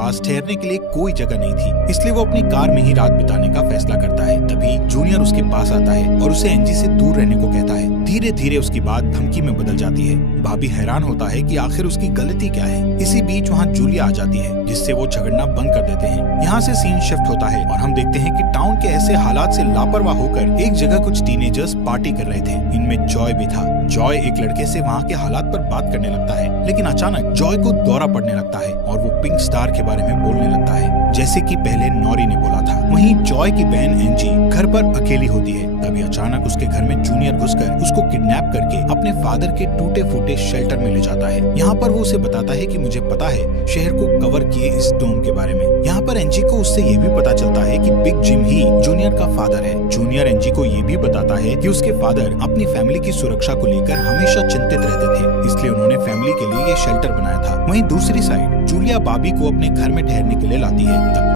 पास ठहरने के लिए कोई जगह नहीं थी, इसलिए वो अपनी कार में ही रात बिताने का फैसला करता है। तभी जूनियर उसके पास आता है और उसे एंजी से दूर रहने को कहता है। धीरे धीरे उसकी बात धमकी में बदल जाती है। भाभी हैरान होता है कि आखिर उसकी गलती क्या है। इसी बीच वहाँ जूलिया आ जाती है, जिससे वो झगड़ना बंद कर देते हैं। यहाँ से सीन शिफ्ट होता है और हम देखते हैं कि टाउन के ऐसे हालात से लापरवाह होकर एक जगह कुछ टीनेजर्स पार्टी कर रहे थे। इनमें जॉय भी था। जॉय एक लड़के से वहाँ के हालात पर बात करने लगता है, लेकिन अचानक जॉय को दौरा पड़ने लगता है और वो पिंक स्टार के बारे में बोलने लगता है, जैसे कि पहले नॉरी ने बोला था। वहीं जॉय की बहन एंजी घर पर अकेली होती है। तभी अचानक उसके घर में जूनियर घुसकर उसको किडनैप करके अपने फादर के टूटे फूटे शेल्टर में ले जाता है। यहाँ पर वो उसे बताता है कि मुझे पता है शहर को कवर किए इस डोम के बारे में। यहाँ पर एंजी को उससे ये भी पता चलता है कि बिग जिम ही जूनियर का फादर है। जूनियर एंजी को ये भी बताता है कि उसके फादर अपनी फैमिली की सुरक्षा को लेकर हमेशा चिंतित रहते थे, इसलिए उन्होंने फैमिली के लिए ये शेल्टर बनाया था। वहीं दूसरी साइड जूलिया बाबी को अपने घर में ठहरने के लिए लाती है।